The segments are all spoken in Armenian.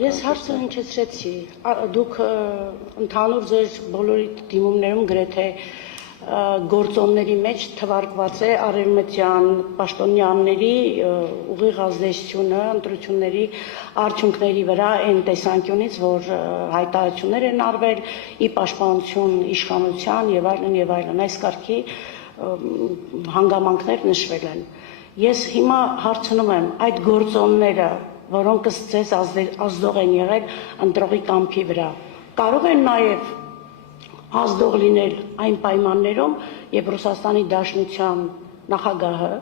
Ես հարցը հնչեցրեցի, դուք ընդհանուր ձեր բոլորի դիմումներում գրեթե գործոնների մեջ թվարկված է արևմտյան պաշտոնյաների ուղիղ ազդեցությունը ընտրությունների արդյունքների վրա այն տեսանկյունից, որ հայտարարություններ են արվել ի պաշտպանություն իշխանության եւ այլն, այս կարգի հանգամանքներ նշվել են։ Ես հիմա հարցնում եմ, այդ գործոնները, որոնք ձեզ ազդող են եղել ընտրողի կամքի վրա, կարող են նաև ազդող լինել այն պայմաններում, երբ Ռուսաստանի Դաշնության նախագահը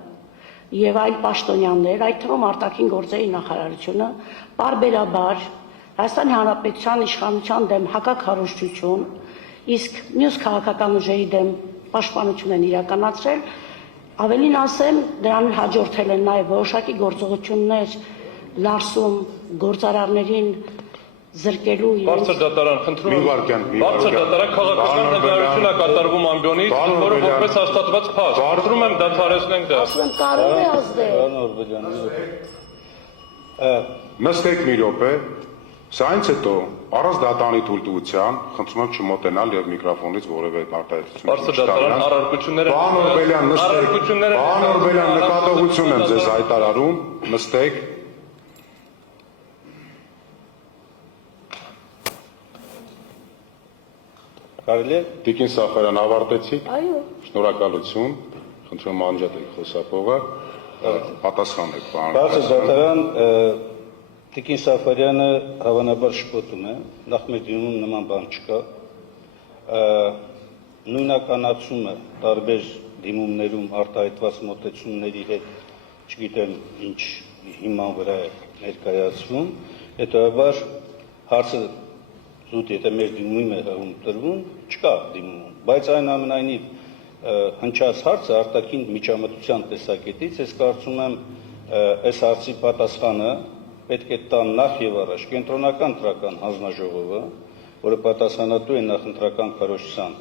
եւ այլ պաշտոնյաներ, այդ թվում արտաքին գործերի նախարարությունը, պարբերաբար Հայաստանի Հանրապետության իշխանության դեմ հակաքարոզչություն, իսկ մյուս քաղաքական ուժերի դեմ պաշտպանություն են իրականացրել, ավելին ասեմ, դրան հաջորդել են նաև որոշակի գործողություններ լարսում գործարարներին զրկելու Բարձր դատարան, խնդրում եմ, բարձր դատարան քաղաքական հայտարարություն է կատարվում ամբիոնից, որը որպես հաստատված փաստ։ Խնդրում եմ դադարեցնենք դա։ ասում եմ կարող է ազդել։ Նստեք մի րոպե, սա այնց հետո առանց դատանի թույլտվության, խնդրում եմ չմոտենալ եւ միկրոֆոնից որևէ արտահայտություն Բարձր դատարան առարկությունները Պարոն Օրբելյան, նստեք։ Պարոն Օրբելյան, նկատողություն եմ ձեզ հայտարարում, նստեք։ Կարելի է Տիկին Սաֆարյան, ավարտեցիք։ Այո։ Շնորհակալություն։ Խնդրում եմ անջատեք խոսափողը։ Պատասխանեք, պարոն։ Բարձր դատարան Տիկին Սաֆարյանը հավանաբար շփոթում է, նախ մեր դիմում նման բան չկա։ Նույնականացումը տարբեր դիմումներում արտահայտված մոտեցումների հետ, չգիտեմ ինչ հիման վրա է ներկայացվում, հետևաբար հարցը զուտ եթե մեր դիմումում է տրվում, չկա դիմումում, բայց այնուամենայնիվ հնչած հարցը արտաքին միջամտության տեսակետից, ես կարծում եմ այս հարցի պատասխանը պետք է տան նախ եւ առաջ կենտրոնական ընտրական հանձնաժողովը, որը պատասխանատու է նախընտրական քարոզչության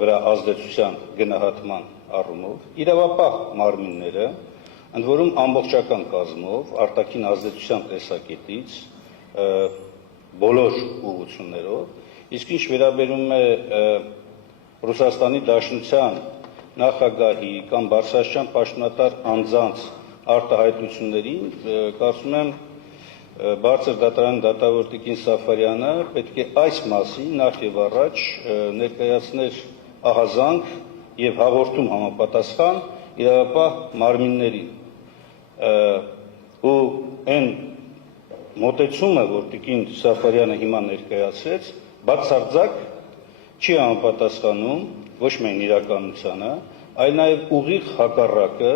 վրա ազդեցության գնահատման առումով, իրավապահ մարմինները, ընդ որում ամբողջական կազմով, արտաքին ազդեցության տեսակետից բոլոր ուղղություններով, իսկ ինչ վերաբերում է Ռուսաստանի Դաշնության նախագահի կամ բարձրաստիճան պաշտոնատար անձանց արտահայտություններին, կարծում եմ բարձր դատարան դատավոր Տիկին Սաֆարյանը պետք է այս մասին նախ եւ առաջ ներկայացներ ահազանգ եւ հաղորդում համապատասխան իրավապահ մարմիններին ու այն մոտեցումը, որ Տիկին Սաֆարյանը հիմա ներկայացրեց, բացարձակ չի համապատասխանում ոչ միայն իրականությանը, այլ նաև ուղիղ հակառակը,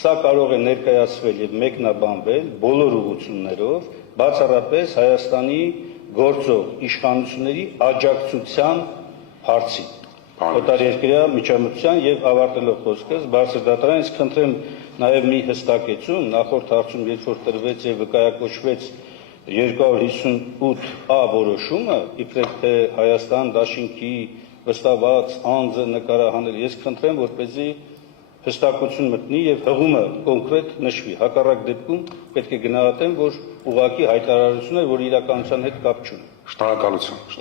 սա կարող է ներկայացվել եւ մեկնաբանվել բոլոր ուղղություններով, բացառապես Հայաստանի գործող իշխանությունների աջակցության հարցի։ Օտարերկրյա միջամտության եւ ավարտելով խոսքս, բարձր դատարան, ես խնդրեմ նաև մի հստակեցում, նախորդ հարցում երբ որ տրվեց եւ վկայակոչվեց 258A որոշումը, իբրև թե Հայաստան Դաշինքի վստահված անձը նկարահանել, ես խնդրեմ, որպեսզի հստակություն մտնի եւ հղումը կոնկրետ նշվի։ Հակառակ դեպքում պետք է գնահատեմ, որ ուղղակի հայտարարություն է, որ իրականության հետ կապ չունի։ Շնորհակալություն։